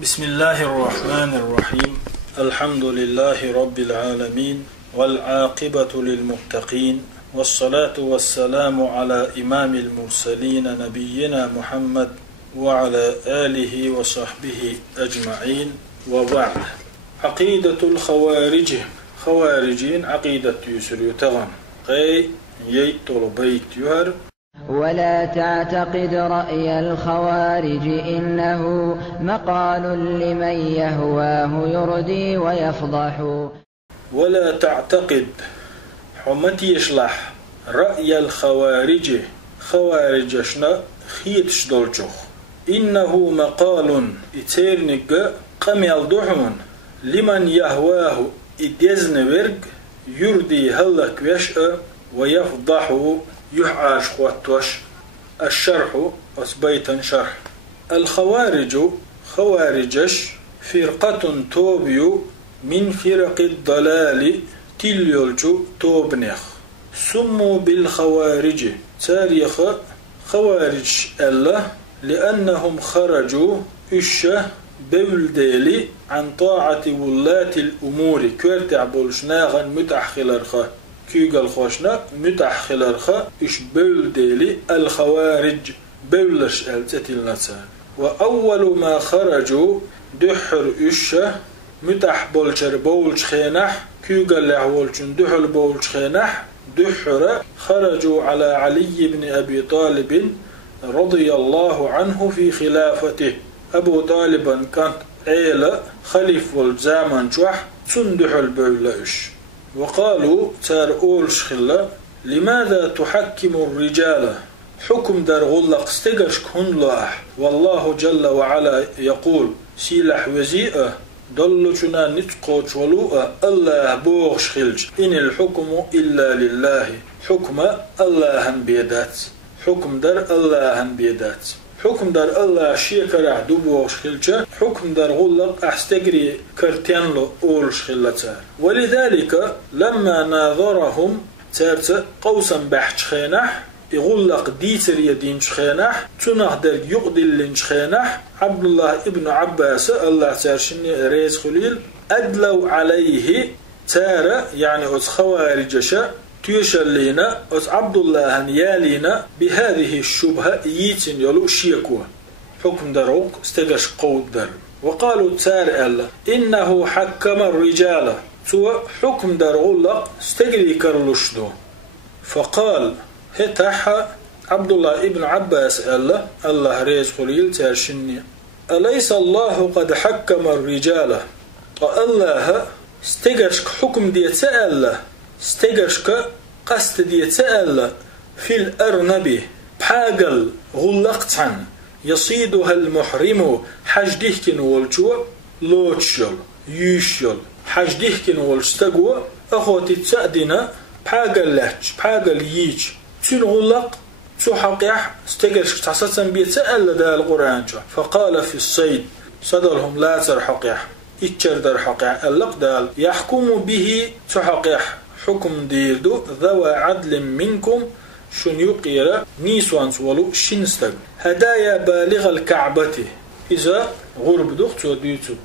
بسم الله الرحمن الرحيم. الحمد لله رب العالمين والعاقبة للمتقين والصلاة والسلام على إمام المرسلين نبينا محمد وعلى آله وصحبه أجمعين، وبعد. عقيدة الخوارج، خوارجين عقيدة يسر يتغن قي ييتل بيت يهر. ولا تعتقد رأي الخوارج إنه مقال لمن يهواه يردي ويفضح. ولا تعتقد حمتي يشلح رأي الخوارج، خوارجشنا خيتش دولجوخ، إنه مقال إتيرنق قميل دحمن لمن يهواه إديزن ورق يردي هلك ويشأ ويفضح يحعاش خواتوش. الشرح أسبيتا شرح. الخوارج خوارجش فرقة توبيو من فرق الضلال تليولجو توبنيخ، سموا بالخوارج تاريخ خوارج الله لأنهم خرجوا إشه بولدالي عن طاعة ولاة الأمور كورتع بولشناغا متأخلرخا كيغل خوشنا متأخلرخا إش بولدالي الخوارج بولش التتلنسان. وأول ما خرجوا دحر إشه متح بولشر بولش خينح كيغل لعولشن دحر بولش خينح دحر خرجوا على علي بن أبي طالب رضي الله عنه في خلافته. أبو طالب كان عيلة خليف والزامن شوح تندح البولش. وقالوا تار أولش خلا لماذا تحكم الرجال حكم در غلق استقش كن الله والله جل وعلا يقول سيلح وزيئة دلتنا نتقوش ولوء الله بوغش خلج إن الحكم إلا لله. حكم الله بيدات، حكم در الله بيدات، حكم در الله شيكرا دوبوغش خلجة، حكم در غلق أحستقري كرتينلو أولش خلتار. ولذلك لما ناظرهم تارت قوسا بحش خينح يغلق ديتر يدين شخينح تنح در يقدل شخينح عبد الله ابن عباس الله تارشني ريز خليل أدلوا عليه تار يعني أس خوارجشا تيشلينا أس عبد الله يالينا بهذه الشبهة ييتن يلو شيكوه حكم دروق استقش قود در. وقالوا تار الله إنه حكم الرجال سوى حكم دروق استقري كرلشدو. فقال هتح عبد الله ابن عباس الله ريز خليل تارشني أليس الله قد حكم الرجال الله استقرشك حكم دي تأله استقرشك قصد دي تأله في الأرنب بحاقل غلقتعن يصيدها المحرم حجدهكن والجو لوتشل يشل حجدهكن والستقوى أخوتي تسأدنا بحاقل لهج بحاقل ييج تنغلق تحقيح استقرش تحسسن بيتسأل دا القرآن. فقال في الصيد صدرهم لا ترحقيح اتشر در حقيح اللق دال يحكم به تحقيح حكم ديردو ذوى عدل منكم شن يقير نيسوان سولو شنستق هدايا بالغ الكعبة إذا غرب دختو ديتوك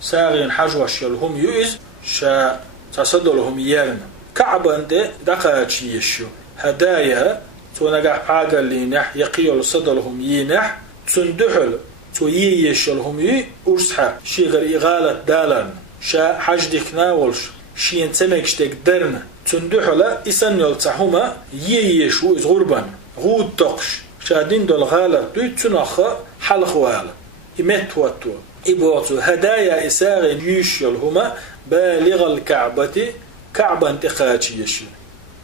ساغين حجوش يلهم يؤز شا تصدلهم يرن كعبة انت دقاة يشو هدايا تونجح حاجة لينح يقيل صدلهم ينح تندحل توييشلهم أرسحة شي غير إغالة دالن شا حجدك ناولش شي انتمكشتك درن تندحل إسان يلتحهما ييشو إز غربان غود تقش شادين دول غالة دوي تنخ حلق والا إمت واتو إبواتو هدايا إساغين يشلهما بالغ الكعبة كعبة انتخاتي يشل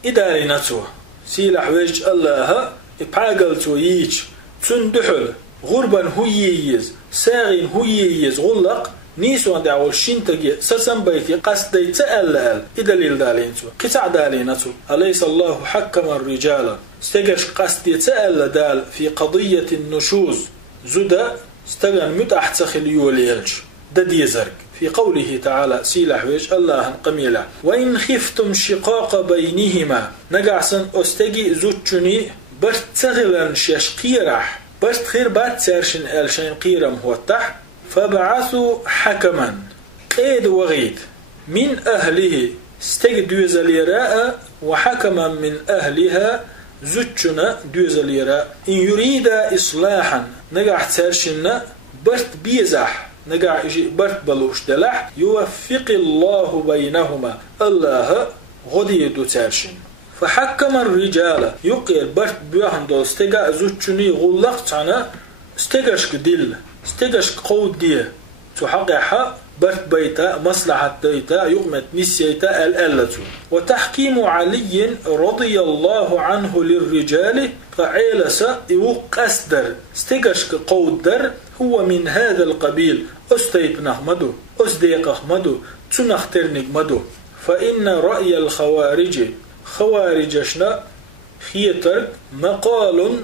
إداري نتو سيلح وجه الله إبعاقل توييج تندحل غربا هوييز ساغين هوييز غلق نيسوان دعوال شنتقي سسن بيتي قصدي تألال إدليل دالينتو قطع دالينتو أليس الله حكم الرجال استقش قصدي تأل دال في قضية النشوز زدا استغن متأحتخل يوليلج ددي زرق في قوله تعالى سيلح وجه الله قميلة وإن خفتم شقاق بينهما نقعسن أستجي زوجني برتغلن شيش قيرح برت خير بات سيرشن الشين قيرم هو التح فبعثوا حكما قيد وغيد من أهله استجد دوزاليراء وحكما من أهلها زوجنا دوزاليراء إن يريد إصلاحا نجح ترشنا برت بيزح نجح برت بلوش دلح يوفق الله بينهما الله غدي دو ترشن فحكم الرجال يقير برت بيهن دول استجا زوجني غلق تانا استجاش دل استجاش قود ديه تحقق برت بيتا مصلحة ديتا يقمت نسيتا الألة وتحكيم علي رضي الله عنه للرجال فعيلس يوق أسدر استجاش قود در هو من هذا القبيل أستيب نحمده أصديق أحمده تنختر نجمده فإن رأي الخوارج خوارجشنا خيتر مقال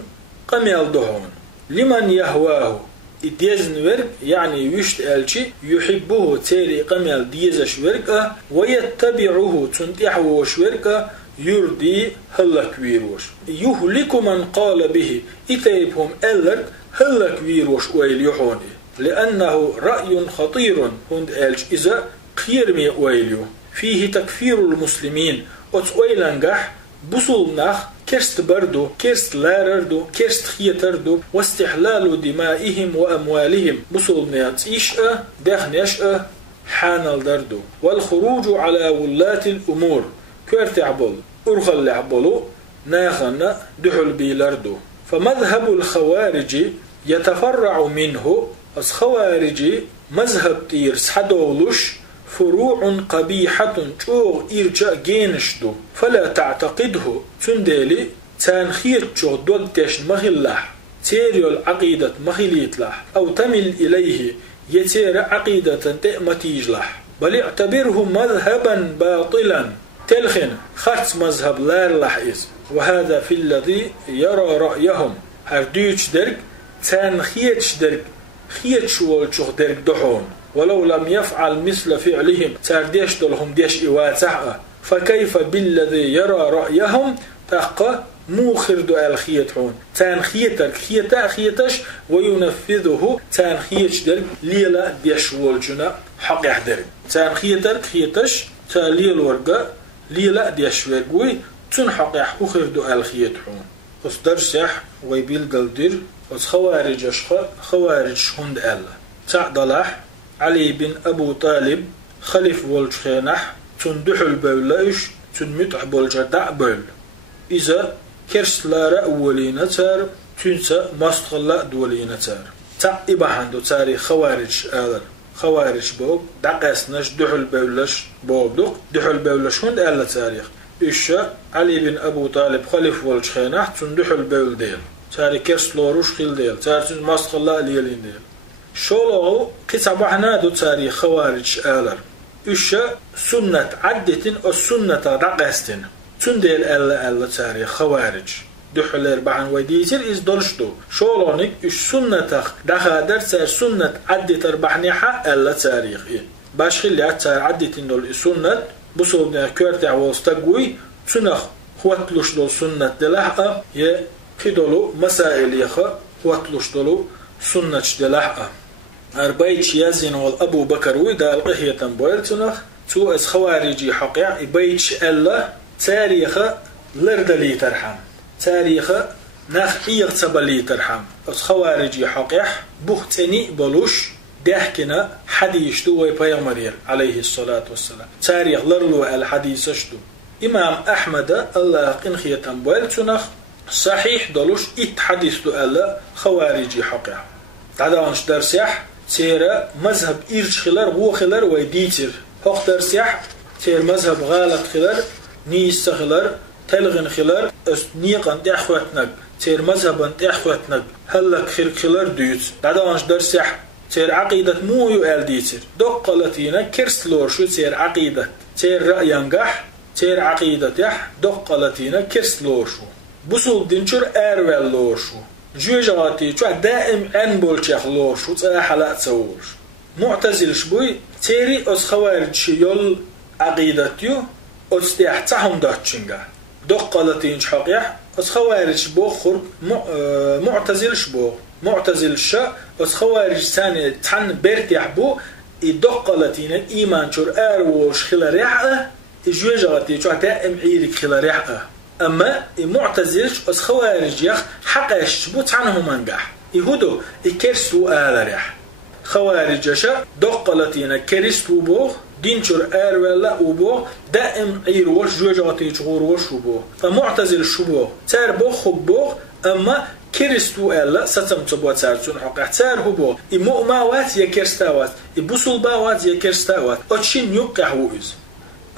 قميل دهون لمن يهواه إديزن ورق يعني يشت ألشي يحبه تيري قميل ديزش ورقه ويتبعه تنتحه وشورقه يردي هلك ويروش يهلك من قال به إتيبهم ألك هلك ويروش ويليحوني لأنه رأي خطير هند ألش إذا خيرمي ويليو فيه تكفير المسلمين أتويلنجح بصولناخ كرست بردو كرست لاردو كرست خيتردو واستحلال دمائهم وأموالهم بصولنيات إيشأ دخنيشأ حانل دردو والخروج على ولاة الأمور كورتعبول أرخل لعبولو ناخن دحل بيلاردو فمذهب الخوارج يتفرع منه الخوارج مذهب تيرس حدولش فروع قبيحة شوغ إرجاء جينشدو فلا تعتقده تندلي تانخير شوغ دوغتش مخلح تيريو العقيدة مخليتلح أو تمل إليه يتير عقيدة تأمتيجلح بل اعتبره مذهبا باطلا تلخن خرص مذهب لارلح إز وهذا في الذي يرى رأيهم هردوش درق تانخيرش درق خيرش والشوغ درق دحون ولو لم يفعل مثل فعلهم ترديش دولهم ديش إواتح فكيف بالذي يرى رأيهم تحقى موخر دو الخيتحون تانخيتر خيتش وينفذه تانخيتش درق ليلا ديش والجنا حق يحدر تانخيتر خيتش تاليل ورقة ليلا ديش ورقوي تنحق يحوخر دو الخيتحون أصدر سيح ويبيل قلدر وخوارج خوارج هند ألا تعدلح علي بن أبو طالب خليف والجخينح تندحل بولاش تنمتع بالجدع بول إذا كرسلار أولين تار تنسى مستغلاء دولين تار تعيبا عنده تاري خوارج آذر خوارج بوب دقاسناش دحل بولاش بوبدوك دحل بولاش هند ألا تاريخ إشا علي بن أبو طالب خليف والجخينح تندحل بول ديل تاري كرسلوروش خيل ديل تاري تنسى مستغلاء ليلين ديل شولو كتابحنا دو تاريخ خوارج آلر إشا سنة عدتين أو سنة رقستين تنديل ألا تاريخ خوارج دحلر بعن وديتر إز دولشتو شولونيك إش سنة دخادر تار سنة عدت ربحنيحة ألا تاريخ باش خلي تار عدتين دول سنة بصوبنا كورتع وستقوي سنخ خواتلوش دول سنة دلحقة يكدولو مسائل يخا خواتلوش دولو سنة دلحقة أربعة يازين والأبو بكر ويدا القهية بويلتنخ تو از خوارجي حقيع بيتش ألا تاريخ لردلي ترحم تاريخ نخ إيغتبلي ترحم از خوارجي حقيع بختني بلوش دهكنا حديث دو ويبايغمرير عليه الصلاة والسلام تاريخ لرلو الحديث دو إمام أحمد الله قنخية بويلتنخ صحيح دلوش حديث دو ألا خوارجي حقيع تعدانش درسيح تيرا مذهب إيرش خلال هو خلال ويديتر هق درسيح تير مذهب غالط خلال نيس خلال تلغن خلال نيقان تأخواتنك تير مذهبا تأخواتنك هلك خلال ديوت تعدانش درسيح تير عقيدة مو يؤال ديتر دقلتينا كرسلور شو تير عقيدة تير رأيانقح تير عقيدة يح دقلتينا كرسلور شو بصول دينشور أرول لور شو جوجاتي شو دائم أنبول شخلور شو تأحلات سوورش معتزل شبوي تيري أس خوارج شيول عقيدتيو أس تحتهم داتشنجا دقلتين شحقيح أس خوارج بو خرب معتزل شبو معتزل الشا أس خوارج ثاني تحن برتيح بو يدقلتين إيمان شر أروش خلا ريحة يجوجاتي شو دائم عيرك خلا ريحة أما معتزل أس خوارج يخ حقش بو تعنهم منجح يهودو يكرسو آل ريح خوارج شا دقلتين كرسو بو دينشر ولا وبو دائم عيروش جوجاتي شغوروش وبو فمعتزل شبو تار بو خب بو أما كريستو ألا ستم تبوا تارتون حقا تار هبو إمؤماوات يكرستاوات إبوصلباوات يكرستاوات أتشين يقع وإز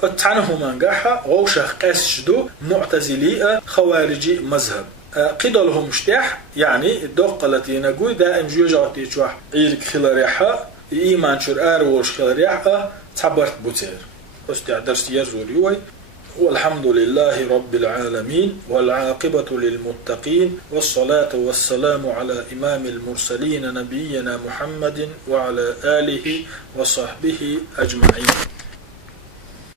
أتعنه منقاحة غوشخ قاسشدو معتزلي خوارجي مذهب قدلهم اشتاح يعني الدوق التي نقول دائم جوجاتي شوح عيرك خلاريحة إيمان شر آروش خلاريحة تعبرت بوتير درس يزوري والحمد لله رب العالمين والعاقبة للمتقين والصلاة والسلام على إمام المرسلين نبينا محمد وعلى آله وصحبه أجمعين.